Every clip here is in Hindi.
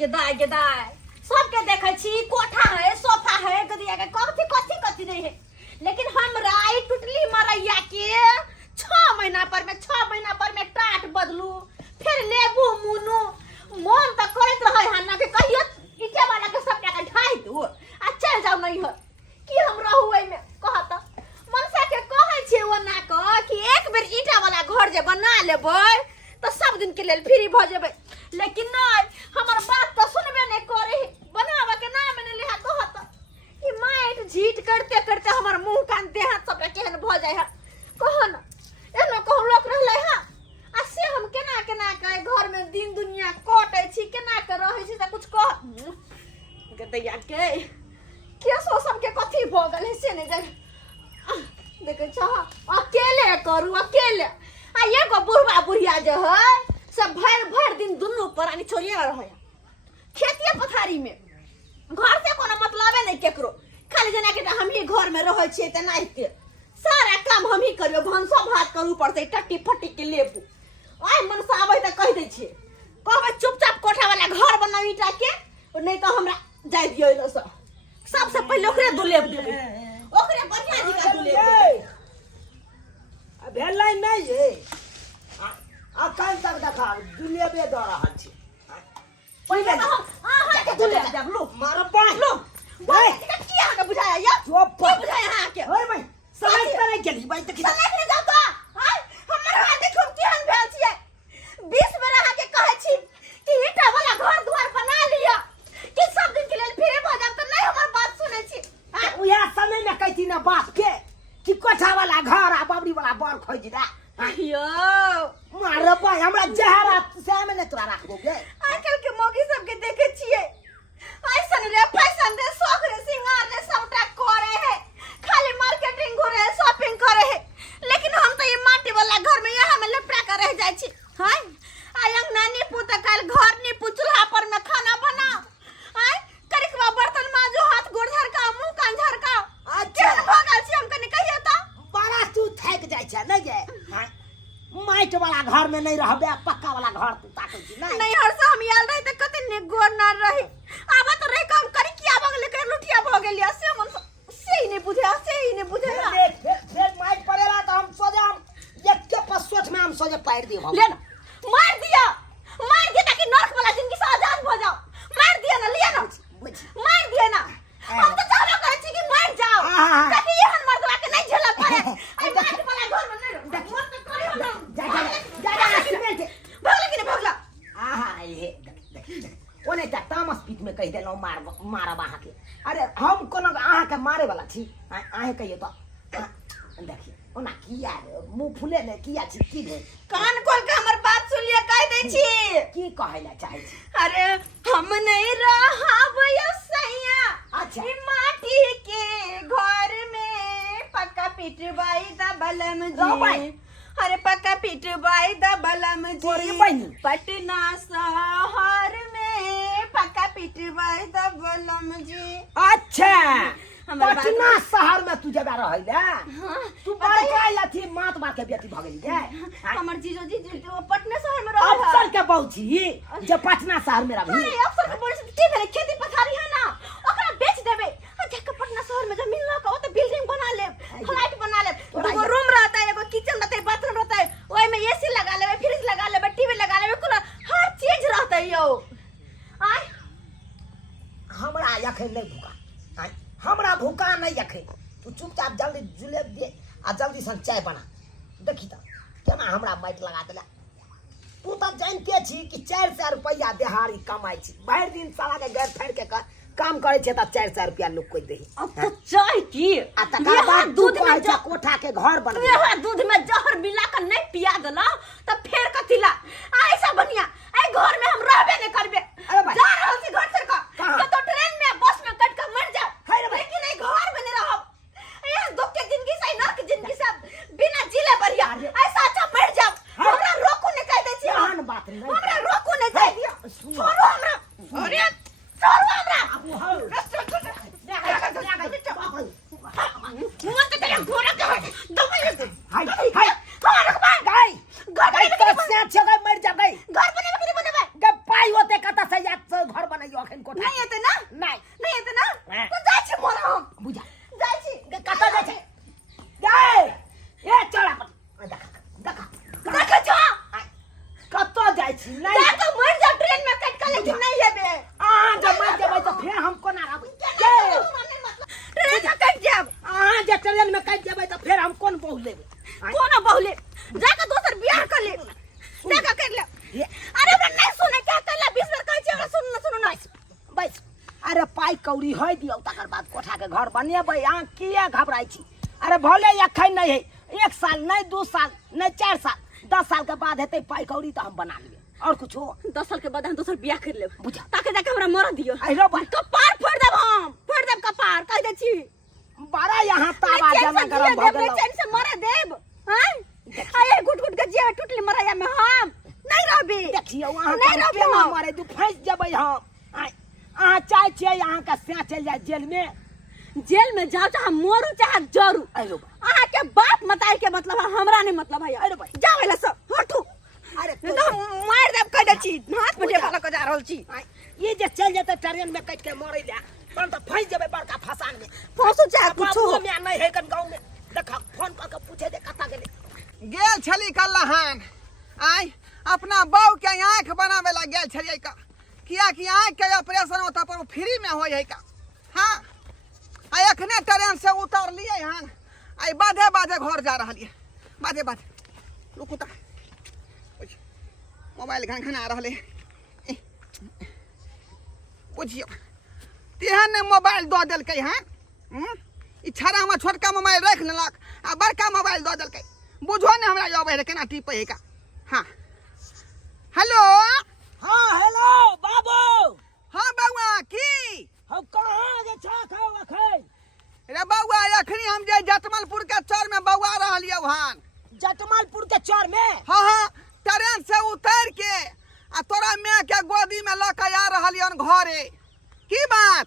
गेदाय गेदाय सबके देखे छी कोठा है सोफा है गदिया के कथी कथी कथी नहीं है, लेकिन हमरा ई टुटली मरैया के 6 महीना पर में टाट बदलू फिर लेबू मुनु मन त करत रहे हन्ना के कहियो इटे वाला के सब के ढाई दू आ चल जाऊ नहीं हो कि हम रहू एमे कहत मनसा के कहै छै ओना क कि एक बेर ईटा वाला घर जे बना लेबै तो सब दिन के लेल फ्री भ जेबै, लेकिन नहीं हमर बात तो सुनबे नहीं करे बनावा के नाम ने लेहा कहत कि माइट झीट करते करते हमर मुंह कान देह सब केहन भ जाय है कह न एनो कहू लोक रहले है आ से हम केना केना के घर में दिन दुनिया कटै छी केना के रहै छी त कुछ कह गदैया के सो सब के कथी भ गेल है से नहीं जाय देखे छ अकेले करू अकेले आ एगो बुढ़वा बुढ़िया जो है सब भर दिन दुनू प्राणी छोड़िए रहे खेतिए पथारी में घर से कोनो मतलबे नहीं केकरो खाली जना के हम ही घर में रहे छिए त नाइते सारा काम हम ही करियो भंसो भात करू पड़ते टट्टी फट्टी के लेबू ओए मन से आबै त कह दै छी कहबै चुपचाप कोठा वाला घर बनाऊ ईटा के नहीं तो हमरा जाय दियो न सबसे पहले ओकरे दुलेब देबे ओकरे बढ़िया जी का दुलेब देबे भेलै नहीं ये अखन तक देखा दुलेबे द रहल छी पहिले हां के दुलेब देब लो मार पाई लो भाई की आके बुझाया या चुप की बुझाया हां के ओए भाई समझ करे गेली भाई त समझ नहीं जाऊ तो हां हमर हाथ देखो केहन भेल छिए 20 बेर आहा के कहै छी कि ईटा वाला घर द्वार बना लिया कि सब दिन के लेल फिरे भ जाब त नहीं हमर बात सुनै छी हां उया समय में कहती ना बाप के कि कोठा वाला घर आ बाबरी वाला बर खोज दे अयो मार पाई हमरा जहरा से में ने तोरा राखबोगे आजकल के मौगी सब के देखे छिए ऐसन रे फैशन रे शौक रे सिंगार रे सबटा करे है खाली मार्केटिंग करे है शॉपिंग करे है, लेकिन हम तो ये माटी वाला घर में यहां में लपटा कर रह जाय छी हां आयंग नानी पुत काल घर नी चूल्हा पर में खाना बनाओ हां करिकवा बर्तन माजो हाथ गोड़ झरका मुंह कान झरका अच्छा भगल छी हम कनी कहियो त बड़ा तू थक जाय छ नहीं जे हां माइट वाला घर में नहीं रहबे पक्का वाला घर तू ताकै छी नहीं हर से हम याल रही त कते ने गोड़ ना रही आबा तो रे काम करी किया भगले के लुटिया भ गेलिया से मन से ही नहीं बुझे फिर माइट पड़ेला तो हम सोजे हम एक के पसोच में हम सोजे पैर दी हम ले ना मार दिया ताकि नरक वाला जिंदगी से आजाद हो जाओ मार दिया ना लिया ना मार दिया ना हम तो चाहबे करे छी कि मर जाओ ताकि ये हन मर्दवा के नहीं झेला पड़े आई माइट वाला घर में नहीं रहो मत करियो ना जा सिमेंट के भगला कि नहीं भगला आहा ये देख ओने त तामस पीट में कह देलो मारब आहा के अरे हम कोनो आहा के मारे वाला छी आहे कहियो तो देखिए ओना किया मुंह फुले ने किया छी की भे कान खोल के हमर बात सुन लिया कह दे छी की कहैला चाहे छी अरे हम नहीं रहब यो सैया अच्छा ई माटी के घर में पक्का पिटवाई द बलम जी अरे पक्का पिटवाई द बलम जी पटना शहर में पक्का पिटवाई द बलम जी अच्छा पटना शहर में तू जबा रहैला तू बड़का लथी मात मार के बेटी भ गेली के हमर जीजो जी पटना शहर में रहल अफसर के बहुची जे पटना शहर में रहबी अरे अफसर के बोले की भेले खेती पथारी है ना ओकरा बेच देबे आ जाके पटना शहर में जमीन ल के ओते बिल्डिंग बना ले फ्लैट बना ले एगो रूम रहता है एगो किचन रहता है बाथरूम रहता है ओए में एसी लगा लेबे फ्रिज लगा लेबे टीवी लगा लेबे कूलर हर चीज रहता है यो आय हमरा यखन नहीं भूखा हमरा भूखा नहीं यखन तू चुपचाप जल्दी जुलेब दे आ जल्दी सन चाय बना देखी त केना हमरा माइट लगा देला तू त जानते छी कि 400 रुपया दिहाड़ी कमाई छी भर दिन साला के घर फेर के काम करे छे त 400 रुपया लोग कोई देही अब तो चाय की आ तका बाद दूध में कोठा के घर बनबे ये दूध में जहर मिला कर नहीं पिया देला त फेर कथिला ऐसा बनिया ए घर में हम रहबे नहीं करबे जा रहल छी घर से का तो ट्रेन में बस में कट के मर जा लेकिन नहीं घर में नहीं रहब ये दुख के जिंदगी से नरक जिंदगी से बिना जिले बढ़िया ऐसा अच्छा मर जा हमरा रोको नहीं कह दे छी आन बात नहीं हमरा रोको नहीं कह दिया छोड़ो हमरा अरे छोड़ो हमरा मुंह ते घोड़ा के दबे हाय हाय हां गाय घर बने मर जा गई घर बने के बने के पाई होते कता से लियो अखन कोठा नहीं एते ना नहीं एते ना हाँ। तो जाय छी मोर हम बुझा जाय छी कत जाय छै गए ए चला देखा देखे छ कत जाय छी नहीं जाके मर जा ट्रेन में कट के लेकिन नहीं हेबे जब मर जेबै तो फिर हम कोना रहबै ट्रेन में कट जाब जे ट्रेन में कट जेबै तो फिर हम कोन बहु लेबै कोना बहुले जाके दोसर बियाह कर ले देखा कर ले अरे हमरा नहीं सुने क्या कहला 20 बार कहै छी हमरा सुन नहीं बस अरे पाई कौड़ी होय दियौ तकर बाद कोठा के घर बनेबै अहाँ किया घबराई छी अरे भले एखन नहीं है 1 साल नहीं 2 साल नहीं 4 साल 10 साल के बाद हेतै पाई कौड़ी तो हम बना लेबै और कुछ हो 10 साल के बाद हम दोसर बियाह कर लेब बुझा ताके जाके हमरा मर दियो अरे भाई कपार फोड़ देब हम फोड़ देब कपार कह दे छी बड़ा यहाँ तावा जमा गरम भ गेल चैन से मरे देब हैं आए गुट गुट के जे टूटली मरैया में हम नहीं रहबी देखियो अहाँ नहीं रहबी केना हम मरे दू फंस जेबै हम अहाँ चाहे छियै अहाँ के से चल जाए जेल में जाओ चाहे मोरू चाहे जरू अरे अहाँ के बाप मताई के मतलब है हमरा नहीं मतलब है अरे भाई जाओ एला सब हटू अरे तो मार देब कह दे छी हाथ में वाला को जा रहल छी ये जे चल जेतै ट्रेन में कट के मरे ले तहन तो फंस जेबै बड़का फसान में फंसू चाहे कुछो में नहीं है कन गांव में देखा फोन कर के पूछे दे कता गेले गेल छली कल्लाहन आई अपना बहू के आँख बनावे ला गेल छलिए का किया कि आँख के ऑपरेशन होता पर फ्री में हो है का हाँ आई अखने ट्रेन से उतर लिए हन आई बाधे बाधे घर जा रहा बाधे बाधे रुकू ता मोबाइल घन घन आ रहा बुझियो तेहन ने मोबाइल दो दिलकै हन ई छड़ा में छोटका मोबाइल रख लेलक आ बड़का मोबाइल दो दिलकै बुझो ने हमरा अबै रे केना टिपै है का हाँ हेलो हां हेलो बाबू हाँ बउआ की हम कहां जे छा खाओ अखन रे बउआ अखनी हम जे जटमलपुर के चौर में बउआ रहलियो हन जटमलपुर के चौर में हाँ हाँ ट्रेन से उतर के आ तोरा माँ के गोदी में ल के आ रहलियो घरे की बात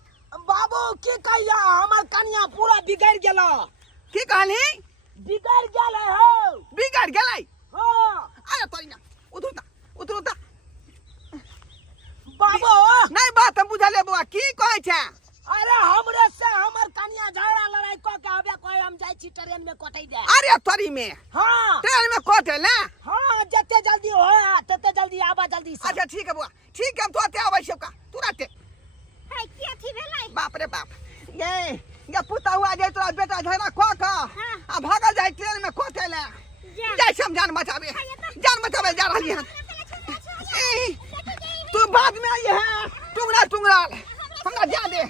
बाबू की कहिया हमर कन्या पूरा बिगड़ गेलो की कहली बिगड़ गेल हो बिगड़ गेलै हां अरे तोरी ना उतरू ता बाबू नहीं बात हम बुझले बुआ की कहै छै अरे हमरे से हमर कन्या झगड़ा लड़ाई क के आबे कोई हम जाई छी ट्रेन में कटै दे अरे तोरी में हां ट्रेन में कटे ले हां जते जल्दी हो तते जल्दी आबा जल्दी से अच्छा ठीक है बुआ ठीक है हम तो आते आबै छियै का तुरंत हाय की अथी भेलै बाप रे बाप ये पुता हुआ जाए तोरा बेटा झगड़ा खो का आ भागल जाए ट्रेन में कोटे ले जाए से हम जान बचावे जा रही है तू बाद में आई है टुंगरा हमरा जा दे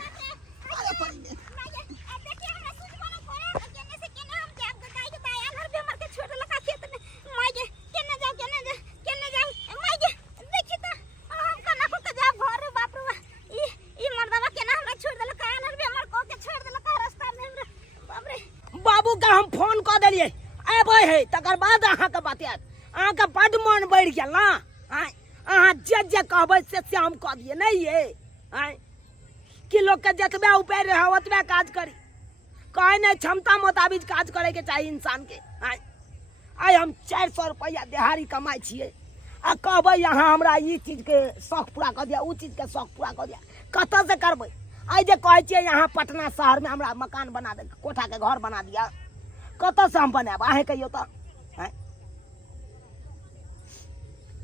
अरे पड़ी दे बाबू का हम फोन कर दिलिए अबै है तकर बाद अहाँ के बतियात अहाँ के बड मन बढ़ गेल ना अहाँ जे कहबै से हम कह दिए नहीं ये कि लोग के जतबे ऊपर रहे ओतबे काज करी कहे नहीं क्षमता मुताबिक काज करे के चाहिए इंसान के आई हम 400 रुपया दिहाड़ी कमाई छिए आ कहबै यहाँ हमरा ई चीज के शौक पूरा कर दिया उ चीज के शौक पूरा कर दिया कत से करबै आई जे कहै छियै यहाँ पटना शहर में हमरा मकान बना दे कोठा के घर बना दिया कत से हम बनाब अहें कहियो तो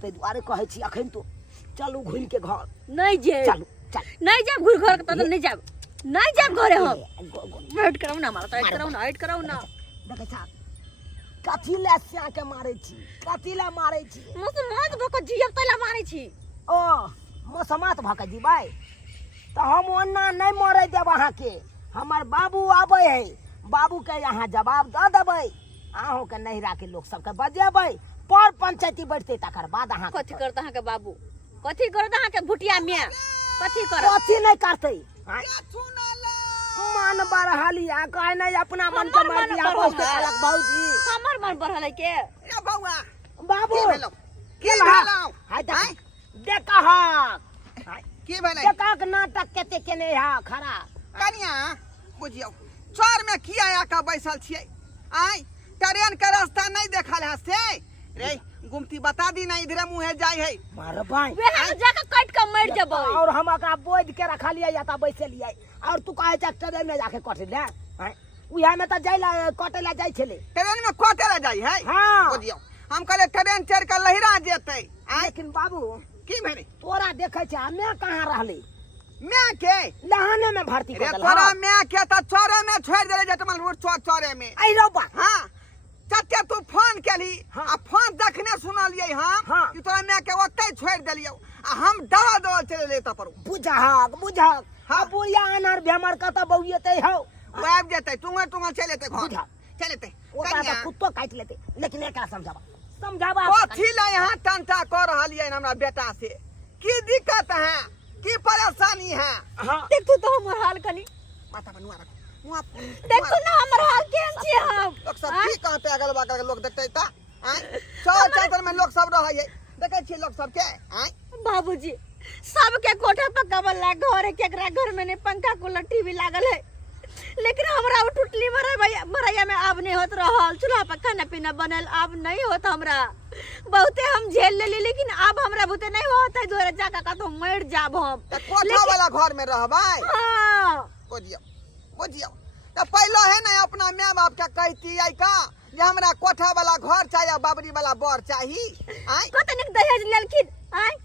ते दुआरे कहै छी अखन तो चलू घुम के घर नहीं जे चलू चल नहीं जाब घुर घर के नहीं जाब घरे हम हट कराऊ ना मारा हट कराऊ ना देखे छा कथी ले स्या के मारै छी कथी ले मारै छी मत भक जियब तला मारै छी ओ मसमात भक जीबै तो हम ओन्ना नहीं मरे देब अहाँ के हमर बाबू आबै है बाबू के यहाँ जवाब दऽ देबै अहों के नहिरा के लोग सब के बजेबै पर पंचायती बैठते तकर बाद अहाँ कथी करत अहाँ के बाबू कथी करत अहाँ के भुटिया में कथी करत कथी नहीं करतै मन बढ़लिया कहे नहीं अपना मन के मर्जी आपस के अलग भौजी हमर मन बढ़ल है के ए बउआ बाबू की भेलौ हाय देखा की भेलै देखा के नाटक केते केने है खरा कनिया बुझियो चौर में किया आका बैसल छियै आई ट्रेन के रास्ता नहीं देखल है से रे गुमती बता दी ना इधरे मुँहे जाय है मार भाई वे हम जाके काट के मर जब और हम एकरा बोझ के रखा लिया या ता बैसे लिया और तू कहे ट्रेन में जाके कट ले उहा में तो जाइला कटे ला जाय छले ट्रेन में कटे ला जाय है हाँ बुझियो हम कहले ट्रेन चढ़ के लहिरा जेतै लेकिन बाबू की भेलै तोरा देखे छ मैं कहाँ रहले मैं के लहाने में भर्ती रे कर देला तोरा मैं के त चोरे में छोड़ देले जटमल रोड चोरे में आई रोबा हां चचे तू फोन केली हाँ। आ फोन देखने सुनलिए हम हाँ। कि तोरा मैं के ओतै छोड़ देलियो आ हम दवा चले ले त परो बुझक हाँ बुढ़िया अनार बेमार का तो बउएते हो आब जेतै तुंगे चले ते घर बुझा। चले ते ओकरा तो कुत्तो काट लेते लेकिन एकरा समझावा कथी ला यहाँ टंटा कर रहलिए हमरा बेटा से की दिक्कत है की परेशानी है हाँ देख तू तो हमर हाल कनी माथा पर नुआ रख मुआ देख तू ना हमर हाल केहन छी हम लोग सब की कहते अगल बगल के लोग देखते ता चल चल में लोग सब रहै देखे छी लोग सब के बाबूजी सबके कोठा पक्का वाला घर है केकरा घर में ने पंखा कूलर टीवी लागल है लेकिन हमरा टुटली मरैया में अब नहीं होत रहल चूल्हा पर खाना पीना बनल अब नहीं होत हमरा बहुते हम झेल लेली लेकिन अब हमरा बुते नहीं होत है दोरे जाका का तो मर जाब हम कोठा वाला घर में रहबै हां बुझियो तो पहले है ना अपना माँ बाप के कहती आई का जे हमरा कोठा वाला घर चाहिए बाबरी वाला बर चाहिए कतनिक दहेज लेलखिन आय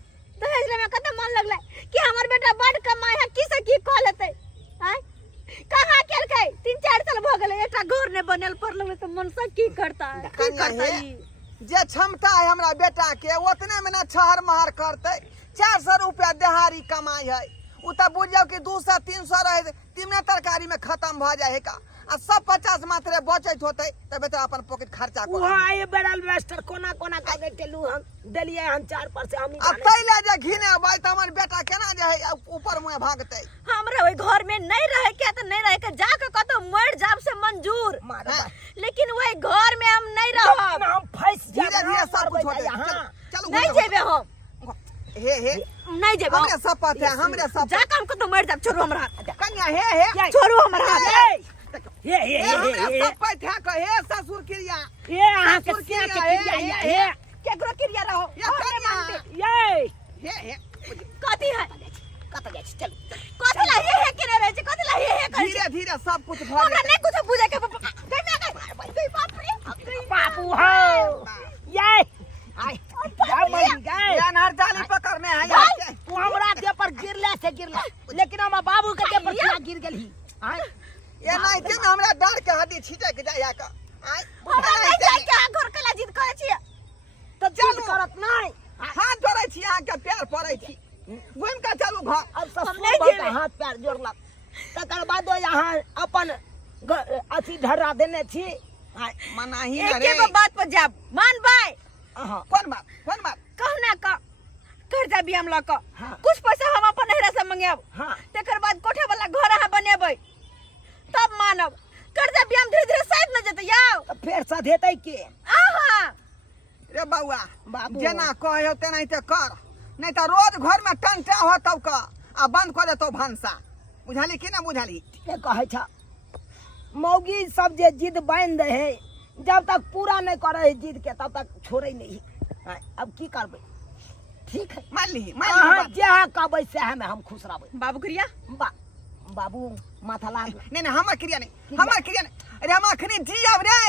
दहेज ले में कत मन लगले कि हमर बेटा बड़ कमाई है किसे की कह लेते आय कहां केलकै 3-4 साल भ गेलै एकटा घर ने बनल पर लगले तो मन से की करता है की करता है जे क्षमता है हमरा बेटा के उतने में ना छहर महर करते 400 रुपया देहारी कमाई है उ त बुझियो कि 200-300 रहे तीने तरकारी में खत्म भ जाए का आ सब 50 मात्रे बचत होते त बेटा अपन पॉकेट खर्चा कर वहां ये बेरल वेस्टर कोना का के टेलू हम देलिए हम 4 पर से हम आ तैले जे घिने भाई त हमर बेटा केना जे है ऊपर मुंह भागते हमरा ओइ घर में नहीं रहे के त नहीं रहे के जाके कतो मर जाब से मंजूर लेकिन ओइ घर में हम नहीं रहब हम फंस धीरे धीरे जाब सब कुछ होते चलो नहीं जेबे हम हे नहीं जेबे हमरे सब पते हमरे सब जाके हम कतो मर जाब छोड़ू हमरा कन्या हे छोड़ू हमरा ये हमरे सब पते हे ससुर क्रिया ये अहाँ के क्या के किया ये केकरो क्रिया रहो या कन्या ये हे कथी है कत जाय चल कथी ला हे करे रहे छै कथी ला हे करे धीरे धीरे सब कुछ भ हमरा जाए नहीं कुछ बुझे के बाप रे बापू हो ये आई जा मर गए ये अनार जाली पकड़ने है यहाँ तू हमरा दे पर गिरला से गिरला लेकिन हम बाबू के दे पर क्या गिर गेली हां ये नहीं के हमरा डर के हड्डी छीटे के जाया का हमरा नहीं जाय के घर कला जिद करे छी तो जिद करत नहीं हाथ जोड़े छी अहाँ के पैर पड़े छी घूम के चलू घर अब हम नहीं ससुर जेबे। हाथ पैर जोड़लक तकर बाद यहाँ अपन अथी ढरा देने छी मनाही एक रे एगो बात पर जाब मान भाई हां कौन बात कहना का कर्जा भी हम लक हाँ। कुछ पैसा हम अपन नहरा से मंगाब हां तेकर बाद कोठा वाला घर अहाँ बनेबै तब मानब कर्जा भी हम धीरे धीरे साइड न जेतै याओ तो फिर सधेतै के आहा रे बउआ बाबू। जेना कहे तेना ते कर नहीं तो रोज घर में टंटा होतौ का आ बंद कर देतौ भंसा बुझाली कि ना बुझाली के कहे छ मौगी सब जे जिद बांध दे है जब तक पूरा नहीं करे है जिद के तब तक छोड़े नहीं है अब की करबे ठीक है मान ली अहाँ बात। जे कहबै से हम खुश रहबै बाबू करिया बाबू माथा लाग नहीं हमर क्रिया नहीं अरे हम अखनी जियब रे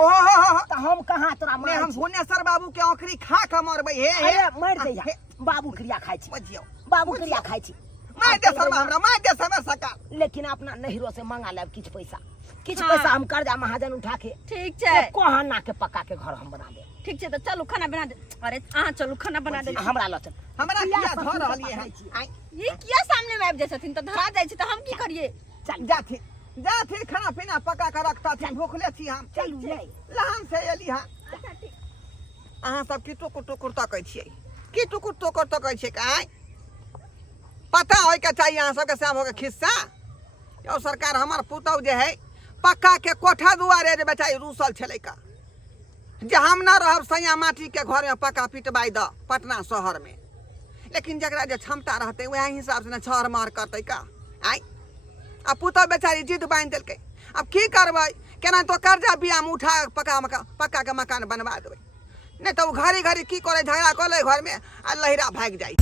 ओहो तो हम कहाँ तोरा नहीं मार हम भुवनेश्वर बाबू के आखरी खा के मरबै हे अरे मर जइया बाबू क्रिया खाइ छी बुझियो बाबू क्रिया खाइ छी मार दे शर्मा हमरा मार दे समय सका लेकिन अपना नहिरो से मंगा लेब किछ पैसा किछ हाँ। पैसा हम कर्जा महाजन उठा के ठीक छै कोहना के पक्का के घर हम बना दे ठीक छै तो चलू खाना बना दे अरे अहाँ चलू खाना बना दे हमरा लचन हमरा किया धर रहलिए है ये किया सामने में आबि जाय छथिन तो धरा जाय छै तो हम की करिए चल जा फिर खाना पीना पका के रखता छी भूखले छी हम चलू जाई लहान से एली हां अच्छा ठीक अहाँ सब की टुकुर तकै छियै की टुकुर तकै छियै काई पता होय के चाहिए अहाँ सबके साम होके खिस्सा यो सरकार हमार पुतौ जे है पक्का के कोठा दुआरे जे बेचारी रूसल छलै का जे हम ना रहब सैया माटी के घर में पक्का पिटबाई द पटना शहर में लेकिन जकरा जे क्षमता रहते वह हिसाब से न छहर मार करते का आई अब पुतौ बेचारी जिद बांध देलकै अब की करबै केना तो कर्जा बियाम उठा पक्का के मकान बनवा देबै नहीं तो घड़ी घड़ी की करे झगड़ा कर ले घर में आ लहिरा भाग जाई।